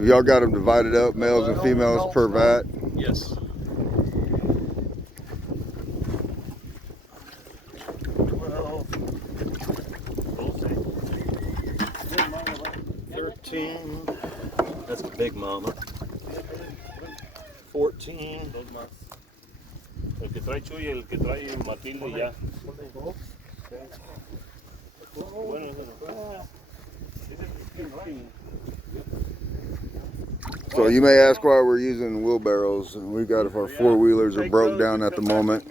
Y'all got them divided up, males and females per vat? Yes. 12, 13. That's a big mama. 14. El que trae Chuy y el que trae Matilde ya. Bueno, So you may ask why we're using wheelbarrows. We got if our four-wheelers are broke down at the moment.